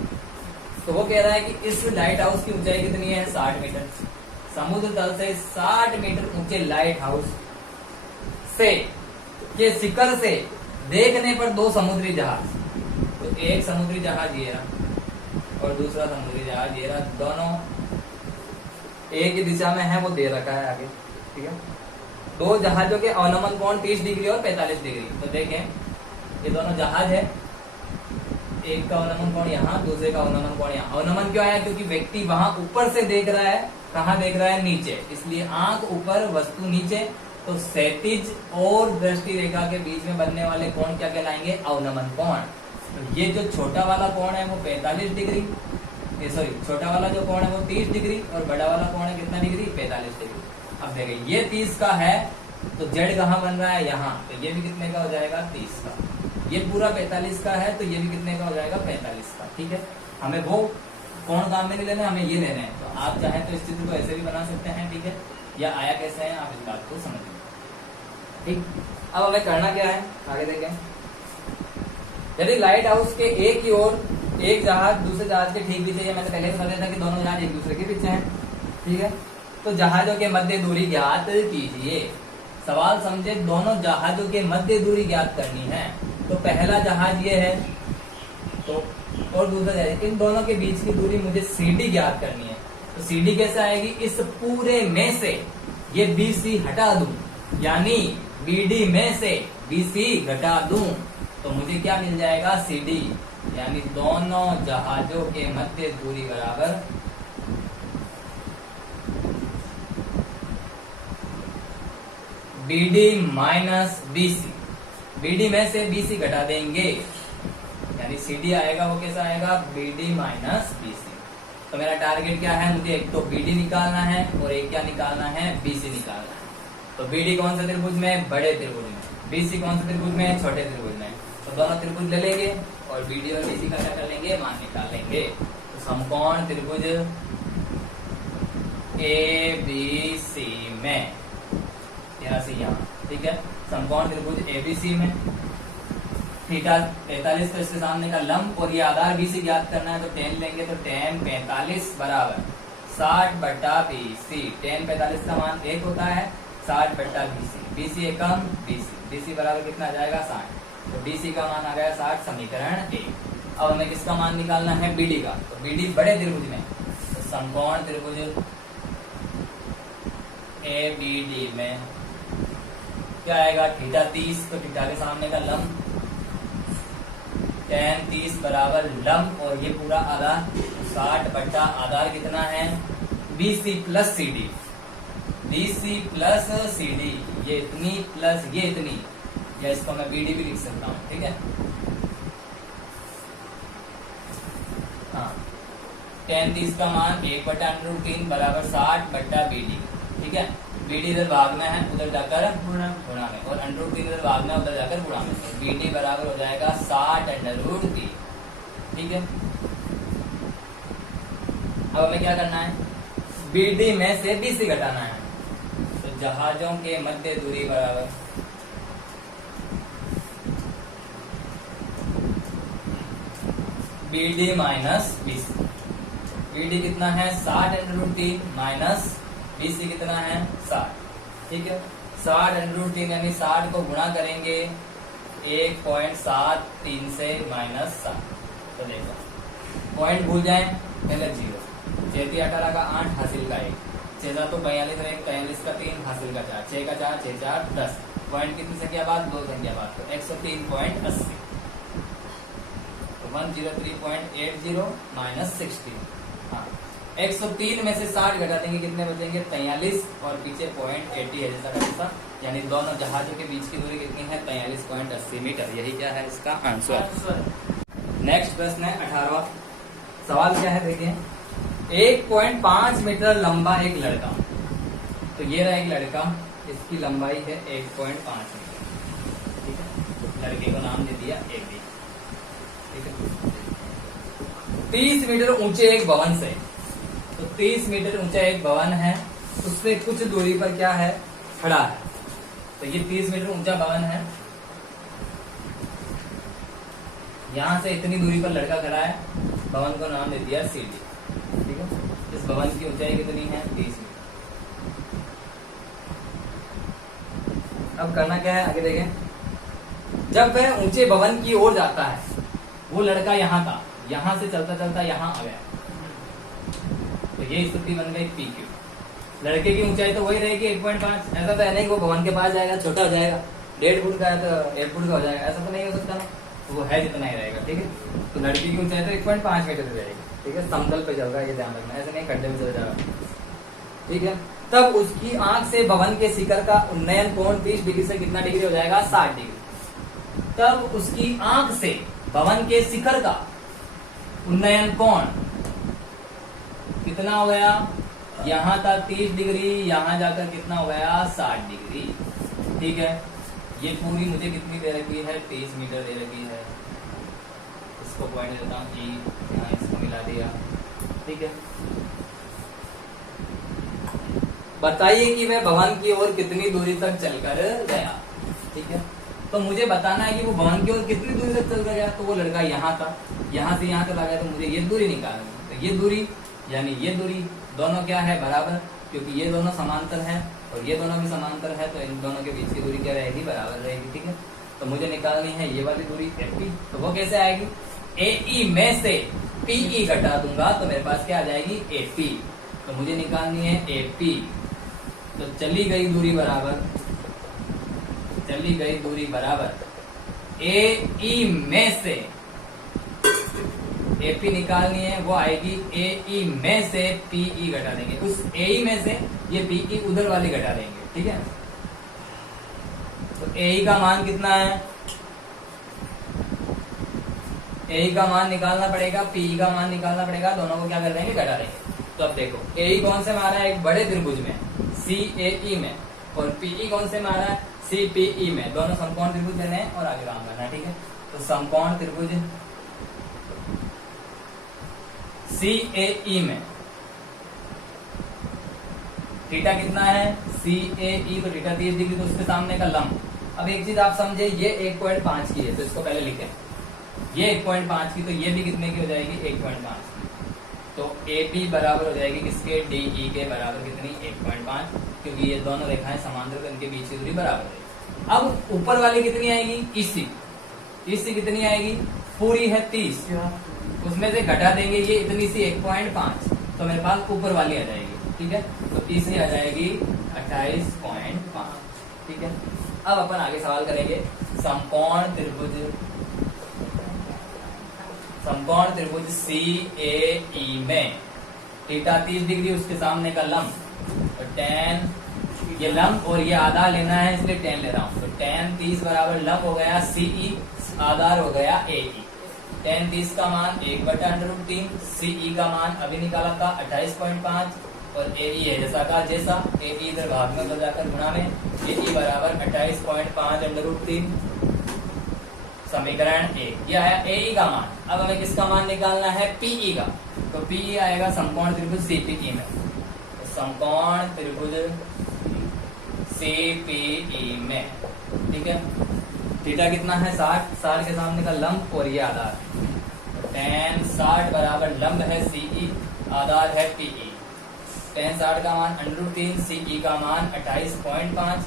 तो वो कह रहा है कि इस लाइट हाउस की ऊंचाई कितनी है 60 मीटर। समुद्र तल से 60 मीटर ऊंचे लाइट हाउस से के शिखर से देखने पर 2 समुद्री जहाज, तो एक समुद्री जहाज ये रहा और दूसरा समुद्री जहाज ये रहा, दोनों एक ही दिशा में है, वो दे रखा है आगे, ठीक है। 2 जहाजों के अवनमन कोण 30 डिग्री और 45 डिग्री। तो देखें ये दोनों जहाज है, एक का अवनमन कोण यहाँ, दूसरे का अवनमन कोण यहाँ। अवनमन क्यों आया, क्योंकि व्यक्ति वहां ऊपर से देख रहा है, कहाँ देख रहा है नीचे, इसलिए आंख ऊपर वस्तु नीचे, तो क्षैतिज और दृष्टि रेखा के बीच में बनने वाले कोण क्या कहलाएंगे अवनमन कोण। तो ये जो छोटा वाला कोण है वो 45 डिग्री, सॉरी छोटा वाला जो कोण है वो 30 डिग्री और बड़ा वाला कोण है कितना डिग्री 45 डिग्री। अब देखिए ये 30 का है, तो जेड कहाँ बन रहा है यहाँ, तो ये भी कितने का हो जाएगा 30 का। ये पूरा 45 का है, तो ये भी कितने का हो जाएगा 45 का, ठीक है। हमें वो कोण काम में नहीं लेना, हमें ये लेना है। तो आप चाहे तो इस चित्र को ऐसे भी बना सकते हैं, ठीक है, या आया कैसे है आप इस बात को समझिए, ठीक। अब हमें करना क्या है आगे देखें। यदि लाइट हाउस के एक ही ओर एक जहाज दूसरे जहाज के ठीक पीछे, मैंने पहले बता दिया था कि दोनों जहाज एक दूसरे के पीछे हैं, ठीक है, तो जहाजों के मध्य दूरी ज्ञात कीजिए। सवाल समझे, दोनों जहाजों के मध्य दूरी ज्ञात करनी है। तो पहला जहाज ये है, तो और दूसरा जहाज, इन दोनों के बीच की दूरी मुझे CD ज्ञात करनी है। तो CD कैसे आएगी, इस पूरे में से ये BC हटा दूं, यानी BD में से BC घटा दूं, तो मुझे क्या मिल जाएगा CD, यानी दोनों जहाजों के मध्य दूरी बराबर BD माइनस BC। BD में से BC घटा देंगे, यानी CD आएगा वो कैसा आएगा BD माइनस BC। तो मेरा टारगेट क्या है, मुझे एक तो BD निकालना है और एक क्या निकालना है BC निकालना है। तो BD कौन सा त्रिभुज में, बड़े त्रिभुज में, BC कौन सा त्रिभुज में, छोटे त्रिभुज में। तो दोनों त्रिभुज ले लेंगे और BD और BC का क्या कर लेंगे, मान निकाल लेंगे। तो समकोण त्रिभुज ABC में यहाँ से यहाँ, ठीक है, समकोण त्रिभुज ABC में थीटा 45 तो इसके सामने का लंब और ये आधार BC ज्ञात करना है, तो tan लेंगे, तो tan 45 बराबर 60/BC। tan 45 का मान 1 होता है, 60/BC। BC एकम BC बराबर कितना आ जाएगा 60, तो BC का मान आ गया 60, समीकरण 1। अब हमें किसका मान निकालना है, BD का। तो BD बड़े त्रिभुज में, तो समकोण त्रिभुज ABD में क्या आएगा, थीटा 30, तो थीटा के सामने का लंब tan 30 बराबर लंब और ये पूरा आधार 60 बट्टा आधार कितना है BC plus CD। DC plus CD, ये इतनी प्लस ये इतनी, या इसको मैं BD भी लिख सकता हूँ, ठीक है। हाँ, tan 30 का मान 1/√3 बराबर 60/BD, ठीक है। BD इधर भाग में है, उधर जाकर गुणा में, और √3 इधर भाग में, उधर जाकर गुणा में, तो BD बराबर हो जाएगा 60√3, ठीक है। अब हमें क्या करना है, BD में से BC घटाना है, तो जहाजों के मध्य दूरी बराबर BD माइनस BC। BD कितना है 60√3 माइनस BC कितना है 60, ठीक है। 60√3 यानी 60 को गुणा करेंगे 1.73 से माइनस 7, तो देखो पॉइंट भूल जाए, पहले 0, 6 18 का 8 हासिल का 1, 6 7 42 1 43 का 3 हासिल का 4, 6 का 4 6 4 10, पॉइंट कितनी संख्या बाद 2 संख्या बाद, तो 103.80, 103.80 माइनस 16। हाँ, 103 में से 60 घटा देंगे, कितने बचेंगे 43, और पीछे 0.80 है जैसा का जैसा, यानी दोनों जहाजों के बीच की दूरी कितनी है 43.80 मीटर। यही क्या है इसका आंसर। नेक्स्ट प्रश्न है 18वां। सवाल क्या है देखिए, 1.5 मीटर लंबा एक लड़का, तो ये रहा एक लड़का, इसकी लंबाई है 1.5 मीटर, ठीक है। लड़के को नाम दे दिया AB, ठीक है। 30 मीटर ऊंचे एक भवन से, तो 30 मीटर ऊंचा एक भवन है, उससे कुछ दूरी पर क्या है खड़ा है, तो ये 30 मीटर ऊंचा भवन है, यहां से इतनी दूरी पर लड़का खड़ा है, भवन को नाम दे दिया CD, ठीक है। इस भवन की ऊंचाई कितनी है 30 मीटर। अब करना क्या है आगे देखें, जब वह ऊंचे भवन की ओर जाता है, वो लड़का यहाँ था, यहां से चलता चलता यहाँ आ गया, तो ये स्थिति बन गई PQ। लड़के की ऊंचाई तो वही रहेगी 1.5, ऐसा तो है नहीं वो भवन के पास जाएगा छोटा हो जाएगा, 1.5 फुट का है तो 1 फुट का हो जाएगा, ऐसा तो नहीं हो सकता ना, तो वो है जितना ही रहेगा, ठीक है। तो लड़की की ऊंचाई तो 1.5 मीटर रहेगी, ठीक है। समतल पे चल रहा है, ये ध्यान रखना, ऐसे नहीं खड्डे में चल जाएगा, ठीक है। तब उसकी आंख से भवन के शिखर का उन्नयन कोण 30 डिग्री से कितना डिग्री हो जाएगा 60 डिग्री। तब उसकी आंख से भवन के शिखर का उन्नयन कोण कितना हो गया, यहां था 30 डिग्री, यहां जाकर कितना हो गया 60 डिग्री, ठीक है। ये पूरी मुझे कितनी दे रखी है 30 मीटर दे रखी है, इसको पॉइंट देता हूँ E, यहाँ इसको मिला दिया, ठीक है। बताइए कि वह भवन की ओर कितनी दूरी तक चलकर गया, ठीक है। तो मुझे बताना है कि वो भवन की ओर कितनी दूरी तक चल कर गया, तो वो लड़का यहाँ था, यहाँ से यहाँ तक आ गया, तो मुझे ये दूरी निकालनी है, तो ये दूरी यानी ये दूरी दोनों क्या है बराबर, क्योंकि ये दोनों समांतर हैं और ये दोनों भी समांतर है, तो इन दोनों के बीच की दूरी क्या रहेगी बराबर रहेगी, ठीक है। तो मुझे निकालनी है ये वाली दूरी FP, तो वो कैसे आएगी, AE में से PE घटा दूंगा तो मेरे पास क्या आ जाएगी AP, तो मुझे निकालनी है AP, तो चली गई दूरी बराबर AE में से AP निकालनी है, वो आएगी AE में से PE घटा देंगे, उस AE में से ये PE उधर वाली घटा देंगे, ठीक है। तो AE का मान कितना है, AE का मान निकालना पड़ेगा, PE का मान निकालना पड़ेगा, दोनों को क्या कर देंगे घटा देंगे। तो अब देखो AE कौन से मारा है, एक बड़े त्रिभुज में CAE में, और PE कौन से मारा है CPE में, दोनों समकोण त्रिभुज लेने हैं और आगे काम करना है, ठीक है। तो समकोण त्रिभुज CAE में थीटा कितना है CAE, तो थीटा 30 डिग्री, तो उसके सामने का लंब। अब एक चीज आप समझे, ये 1.5 की है, तो इसको पहले लिखें, ये 1.5 की, तो ये भी कितने की हो जाएगी 1.5 की, तो AP बराबर हो जाएगी किसके DE के बराबर कितनी 1.5, क्योंकि ये दोनों रेखाएं समांतर, तो इनके बीच की दूरी बराबर है। अब ऊपर वाली कितनी आएगी EC कितनी आएगी, पूरी है 30, उसमें से घटा देंगे ये इतनी सी 1.5, तो मेरे पास ऊपर वाली आ जाएगी, ठीक है। तो EC आ जाएगी 28.5, ठीक है। अब अपन आगे सवाल करेंगे, समकोण त्रिभुज CAE में थीटा 30 डिग्री, उसके सामने का लंब, तो tan ये लंब और ये आधार लेना है, इसलिए tan ले रहा हूँ। तो tan 30 बराबर लंब हो गया CE, आधार हो गया AE। tan 30 का मान 1/√3, CE का मान अभी निकाला था 28.5 और AE है जैसा का जैसा, AE इधर भाग में बदल जाकर गुणा में, AE बराबर 28.5√3 समीकरण 1। ये आया AE का मान। अब हमें किसका मान निकालना है? PE का। तो PE आएगा समकोण त्रिभुज CPE में। तो समकोण त्रिभुज CPE में, ठीक है। थीटा कितना है? 60, 60 के सामने का लंब और ये आधार। तो tan 60 बराबर लंब है CE, आधार है PE। tan 60 का मान √3, CE का मान 28.5,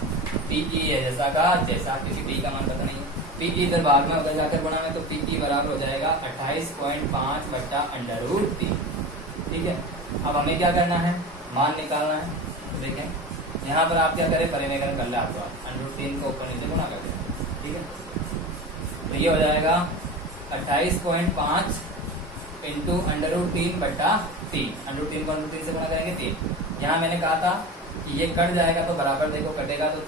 PE है जैसा का जैसा, क्योंकि PE का मान पता नहीं है। PE इधर भाग में अगर जाकर गुणा में, तो PE बराबर हो जाएगा 28.5/√3, ठीक है। अब हमें क्या करना है? मान निकालना है। तो देखें यहाँ पर आप क्या करें, परिमेयकरण कर ले आपको, √3 को ऊपर नीचे गुणा कर दें, ठीक है। तो ये हो जाएगा 28.5 इंटू √3/3, √3 को √3 से गुणा करेंगे 3। यहाँ मैंने कहा था कि ये कट जाएगा, तो बराबर देखो कटेगा तो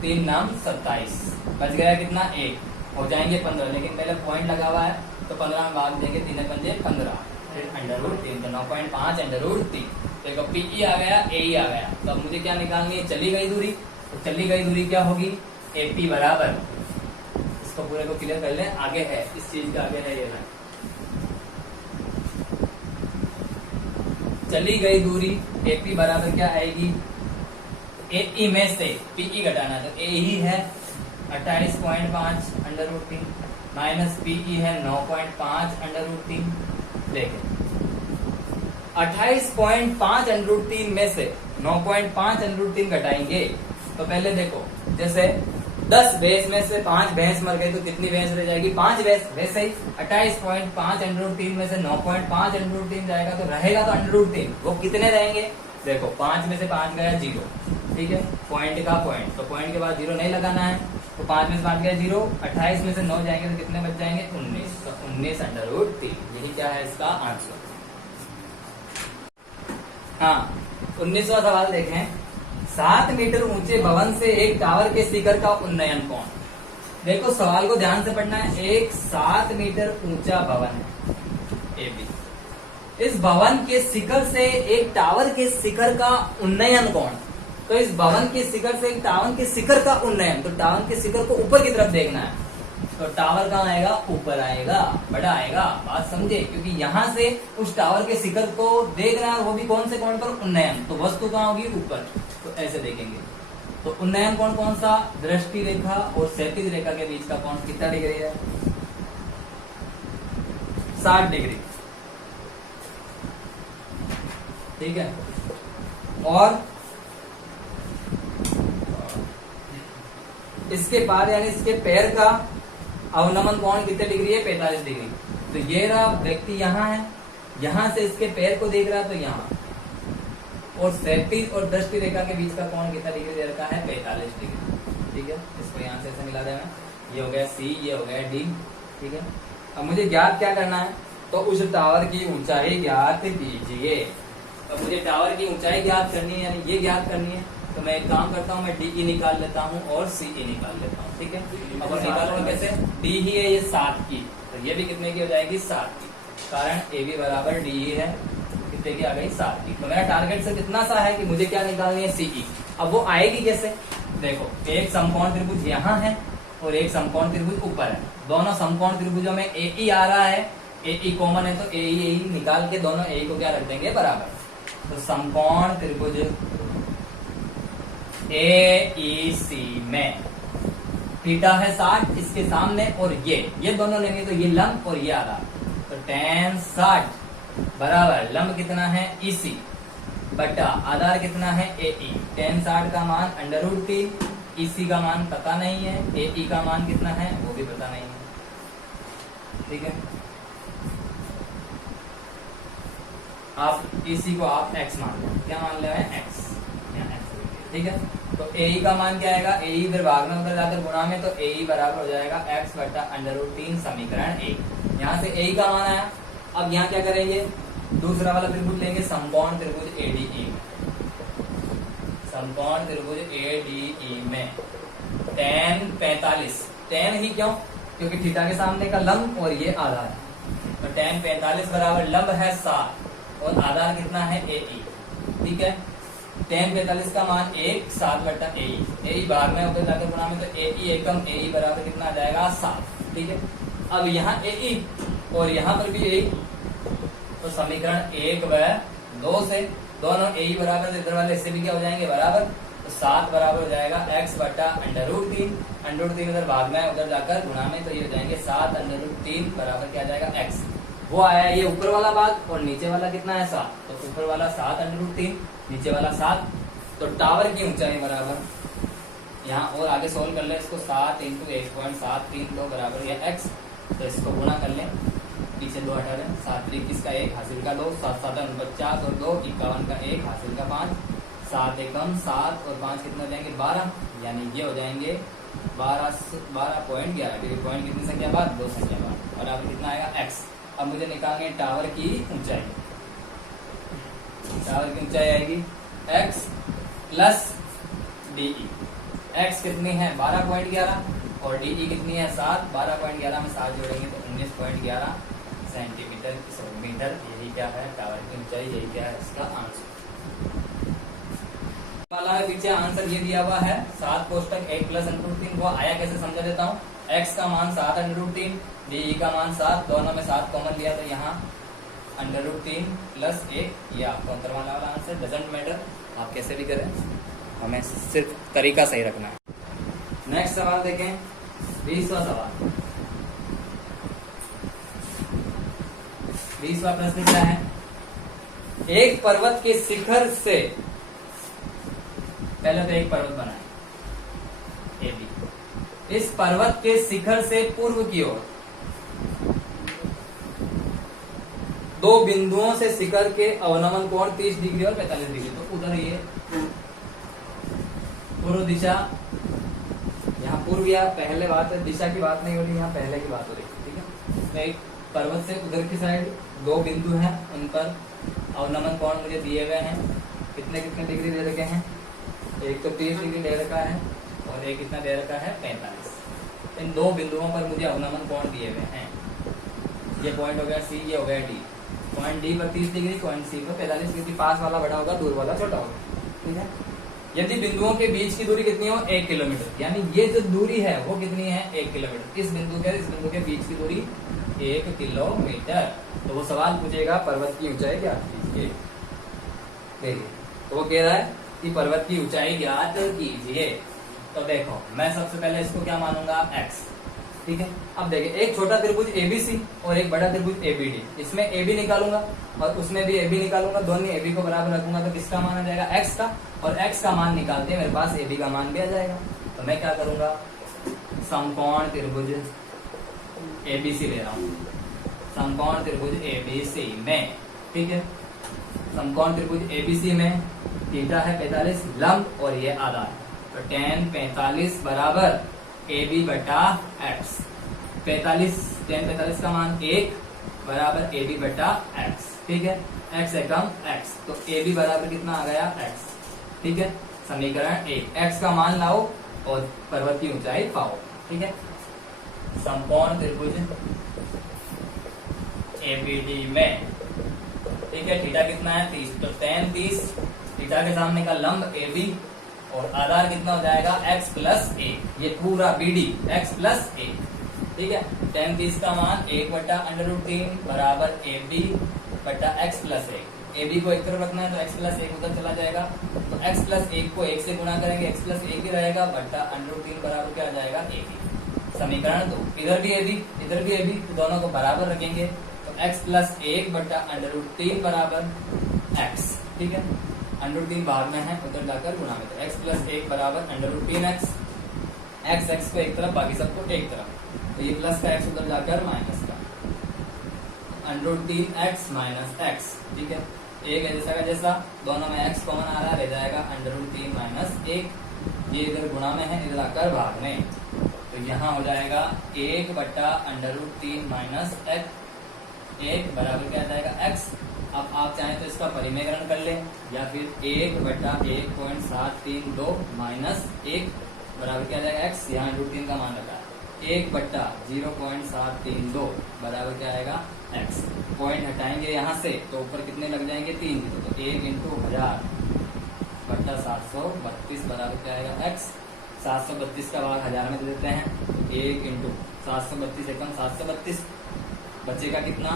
3 नाम 27, बच गया कितना? 1, हो जाएंगे 15, लेकिन पहले पॉइंट लगा हुआ है तो 15 में भाग देंगे, 3 पंजे 15, फिर √3, तो 9.5 √3। देखो PE आ गया, AE आ गया। तो अब मुझे क्या निकालनी है? चली गई दूरी। तो चली गई दूरी क्या होगी? AP बराबर, इसको पूरे को क्लियर कर लें, आगे है, इस चीज के आगे है ये लाइन। चली गई दूरी AP बराबर क्या आएगी? AE में से PE घटाना, तो AE है 28.5 √3 माइनस PE है 9.5 √3। देखें 28.5 √3 में से 9.5 √3 घटाएंगे, तो पहले देखो, जैसे 10 भैंस में से 5 भैंस मर गई, तो कितनी भैंस रह जाएगी? 5 भैंस। वैसे ही 28.5 √3 में से 9.5 √3 जाएगा, तो रहेगा तो √3, वो कितने रहेंगे? देखो 5 में से 5 गया 0, ठीक है, पॉइंट का पॉइंट, तो पॉइंट के बाद 0 नहीं लगाना है, तो 5 में से 5 गया 0, 28 में से 9 जाएंगे तो कितने बच जाएंगे? 19, तो 19 √3, यही क्या है इसका आंसर। हाँ, 19वां सवाल देखें। 7 मीटर ऊंचे भवन से एक टावर के शिखर का उन्नयन कोण। देखो सवाल को ध्यान से पढ़ना है। एक 7 मीटर ऊंचा भवन है AB, इस भवन के शिखर से एक टावर के शिखर का उन्नयन कोण। तो इस भवन के शिखर से एक टावर के शिखर का उन्नयन, तो टावर के शिखर को ऊपर की तरफ देखना है, तो टावर कहाँ आएगा? ऊपर आएगा, बड़ा आएगा। बात समझे? क्योंकि यहाँ से उस टावर के शिखर को देख रहा है, वो भी कौन से कोण पर? उन्नयन। तो वस्तु कहाँ होगी? ऊपर। तो ऐसे देखेंगे। तो उन्नयन कोण कौन सा? दृष्टि रेखा और क्षैतिज रेखा के बीच का कोण कितना डिग्री है? 60 डिग्री, ठीक है। और इसके बाद यानी इसके पैर का अवनमन कोण कितने डिग्री है? 45 डिग्री। तो ये रहा व्यक्ति यहाँ है, यहाँ से इसके पैर को देख रहा है, तो यहाँ, और क्षैतिज और दृष्टि रेखा के बीच का कोण कितना डिग्री दे रखा है? 45 डिग्री, ठीक है। इसको यहाँ से ऐसे मिला देना, ये हो गया C, ये हो गया D, ठीक है। अब मुझे ज्ञात क्या करना है? तो उस टावर की ऊंचाई ज्ञात कीजिए। अब मुझे टावर की ऊंचाई ज्ञात करनी है, यानी ये ज्ञात करनी है। तो मैं एक काम करता हूँ, मैं DE निकाल लेता हूँ और CE निकाल लेता हूँ, ठीक है। अब निकालूंगा कैसे? D ही है ये 7 की, तो ये भी कितने की हो जाएगी? 7 की, कारण AB बराबर DE है, कितने की आ गई? 7 की। तो मेरा टारगेट से कितना सा है कि मुझे क्या निकालनी है? CE। अब वो आएगी कैसे? देखो एक समकोण त्रिभुज यहाँ है और एक समकोण त्रिभुज ऊपर है, दोनों समकोण त्रिभुजों में AE आ रहा है, AE कॉमन है, तो AE निकाल के दोनों AE को क्या रख देंगे? बराबर। तो समकोण त्रिभुज AEC में थीटा है 60 इसके सामने, और ये दोनों लेंगे तो ये लंब और ये आधार, तो tan 60 बराबर लंब कितना है? EC बटा आधार कितना है? AE। tan 60 का मान √3, EC का मान पता नहीं है, AE का मान कितना है वो भी पता नहीं है, ठीक है। आप EC को आप x मान लो, क्या मान ले? x, ठीक है। तो AE का मान क्या आएगा? AE इधर भाग में उधर जाकर गुणा में, तो AE बराबर हो जाएगा x बटा √3 समीकरण 1। यहाँ से AE का मान आया। अब यहाँ क्या करेंगे? दूसरा वाला त्रिभुज लेंगे, समकोण त्रिभुज ADE में। समकोण त्रिभुज ADE में tan 45, tan ही क्यों, क्योंकि थीटा के सामने का लंब और ये आधार है, तो tan 45 बराबर लंब है 7 और आधार कितना है AE। ठीक है, tan 45 का मान 1 7 बटा AE भाग में होकर जाकर गुणा में, तो AE एकम AE बराबर कितना आ जाएगा 7। ठीक है, अब यहाँ AE और यहाँ पर भी AE, तो समीकरण 1 व 2 से दोनों AE बराबर, तो इधर वाले इससे भी क्या हो जाएंगे बराबर, तो 7 बराबर हो जाएगा x बटा √3 इधर भाग में उधर जाकर गुणा में, तो ये हो जाएंगे 7 √3 बराबर क्या आ जाएगा x। वो आया ये ऊपर वाला भाग और नीचे वाला कितना है 7, तो ऊपर वाला 7 √3, नीचे वाला 7, तो टावर की ऊंचाई बराबर यहाँ और आगे सोल्व कर ले इसको, 7 × 1.732 बराबर ये x, तो इसको गुणा कर लें, पीछे 2 हटा लें, 7 × 21 का 1 हासिल का 2, 7 7 49 और 2 51 का 1 हासिल का 5, 7 एकम 7 और 5 कितना हो जाएंगे 12, यानी ये हो जाएंगे 12.11, क्योंकि पॉइंट कितनी संख्या बाद 2 संख्या बाद, बराबर कितना आएगा x। अब मुझे निकालनी है टावर की ऊंचाई, टावर की ऊंचाई आएगी x प्लस DE, x कितनी है 12.11 और DE कितनी है 7, 12.11 में 7 जोड़ेंगे तो 19.11 सेंटीमीटर मीटर, यही क्या है टावर की ऊंचाई, यही क्या है इसका आंसर। वाला है पीछे आंसर ये दिया हुआ है 7 कोष्टक 1 प्लस √3, वो आया कैसे समझा देता हूँ। x का मान 7 √3, DE का मान 7, दोनों में 7 कॉमन लिया तो यहाँ √3 प्लस 1, ये आपको अंतर वाला आंसर, डजंट मैटर आप कैसे भी करें, हमें सिर्फ तरीका सही रखना है। नेक्स्ट सवाल देखें, 20वां सवाल। 20वां प्रश्न क्या है, एक पर्वत के शिखर से, पहले तो एक पर्वत बनाए AB, इस पर्वत के शिखर से पूर्व की ओर 2 बिंदुओं से शिखर के अवनमन कोण 30 डिग्री और 45 डिग्री, तो उधर ये पूर्व दिशा, यहाँ पूर्व या पहले बात है, दिशा की बात नहीं हो रही, यहाँ पहले की बात हो रही है। ठीक है, तो एक पर्वत से उधर की साइड 2 बिंदु हैं, उन पर अवनमन कोण मुझे दिए हुए हैं, कितने कितने डिग्री दे रखे हैं, एक तो 30 डिग्री दे रखा है और एक कितना दे रखा है 45। इन 2 बिंदुओं पर मुझे अवनमन कोण दिए हुए हैं, ये पॉइंट हो गया C, ये हो गया D, पॉइंट D पर 30 डिग्री, पॉइंट C पर 45 डिग्री, पास वाला बड़ा होगा, दूर वाला छोटा होगा। ठीक है, यदि बिंदुओं के बीच की दूरी कितनी हो 1 किलोमीटर, यानी ये जो दूरी है वो कितनी है 1 किलोमीटर, इस बिंदु के बीच की दूरी 1 किलोमीटर, तो वो सवाल पूछेगा पर्वत की ऊंचाई ज्ञात कीजिए। देखिए, तो वो कह रहा है कि पर्वत की ऊंचाई ज्ञात कीजिए, तो देखो मैं सबसे पहले इसको क्या मानूंगा x। ठीक है, अब देखिए एक छोटा त्रिभुज ABC और एक बड़ा त्रिभुज ABD, इसमें AB निकालूंगा और उसमें भी AB निकालूंगा, दोनों AB को बराबर रखूंगा, तो किसका मान आ जाएगा x का, और x का मान निकालते हैं मेरे पास AB का मान भी आ जाएगा। तो मैं क्या करूंगा, समकोण त्रिभुज ABC ले रहा हूँ, समकोण त्रिभुज ABC में, ठीक है, समकोण त्रिभुज ABC में थीटा है 45, लंब और ये आधार, तो tan 45 बराबर AB बटा x, 45 tan 45 का मान 1 बराबर AB बटा x। ठीक है, x एकम x, तो AB बराबर कितना आ गया x। ठीक है, समीकरण 1, x का मान लाओ और पर्वत की ऊंचाई पाओ। ठीक है, समकोण त्रिभुज ABD में, ठीक है, थीटा कितना है 30, तो tan 30, थीटा के सामने का लंब AB और आधार कितना हो जाएगा x प्लस a, ये पूरा BD x प्लस a। ठीक है, tan 30 का मान 1 बटा √3 बराबर AB बटा x प्लस 1, AB को एक तरफ रखना है तो x प्लस 1 उधर चला जाएगा, तो x प्लस 1 को 1 से गुणा करेंगे, x प्लस 1 ही रहेगा, बटा √3 बराबर क्या आ जाएगा AB। समीकरण 2, इधर भी AB, तो दोनों को बराबर रखेंगे, तो x प्लस 1 बटा √3 बराबर x। ठीक है, √3 भाग में है, उधर जाकर गुणा में, तो x प्लस 1 बराबर √3x, x को एक तरफ बाकी सबको एक तरफ, तो ये प्लस का x उधर जाकर माइनस का, √3x माइनस x। ठीक है, एक है जैसा का जैसा, दोनों में x कॉमन आ रहा है, रह जाएगा √3 माइनस 1, ये इधर गुणा में है, इधर आकर भाग में, तो यहाँ हो जाएगा 1 बटा √3 माइनस x 1 बराबर क्या आ जाएगा x। अब आप चाहें तो इसका परिमेयकरण कर लें, या फिर 1/1.732 माइनस 1 बराबर क्या आ जाएगा x, यहाँ √3 का मान रखा है, 1/0.732 बराबर क्या आएगा x। पॉइंट हटाएंगे यहाँ से तो ऊपर कितने लग जाएंगे 3, तो 1 × 1000/732 बराबर क्या आएगा x। 732 का भाग 1000 में दे देते हैं, 1 × 732 एकम 732, बचेगा कितना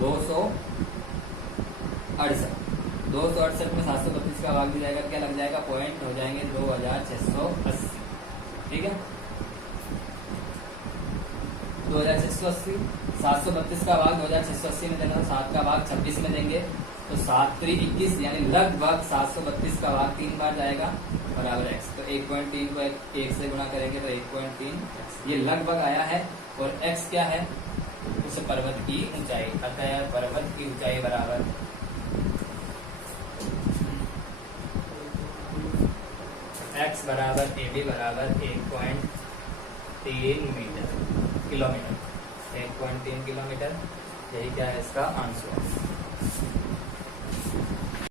268 में 732 का भाग दिया जाएगा, क्या लग जाएगा, पॉइंट हो जाएंगे 2680। ठीक है, 2680, 732 का भाग 2680 में देना, 7 का भाग 26 में देंगे तो 7 × 21 यानी लगभग 732 का भाग 3 बार जाएगा बराबर x। तो 1.3 को 1 से गुणा करेंगे तो 1.3 ये लगभग आया है। और x क्या है, उस पर्वत की ऊंचाई, अतः पर्वत की ऊंचाई बराबर x बराबर AB बराबर 1.3 किलोमीटर, 1.3 किलोमीटर, यही क्या है इसका आंसर।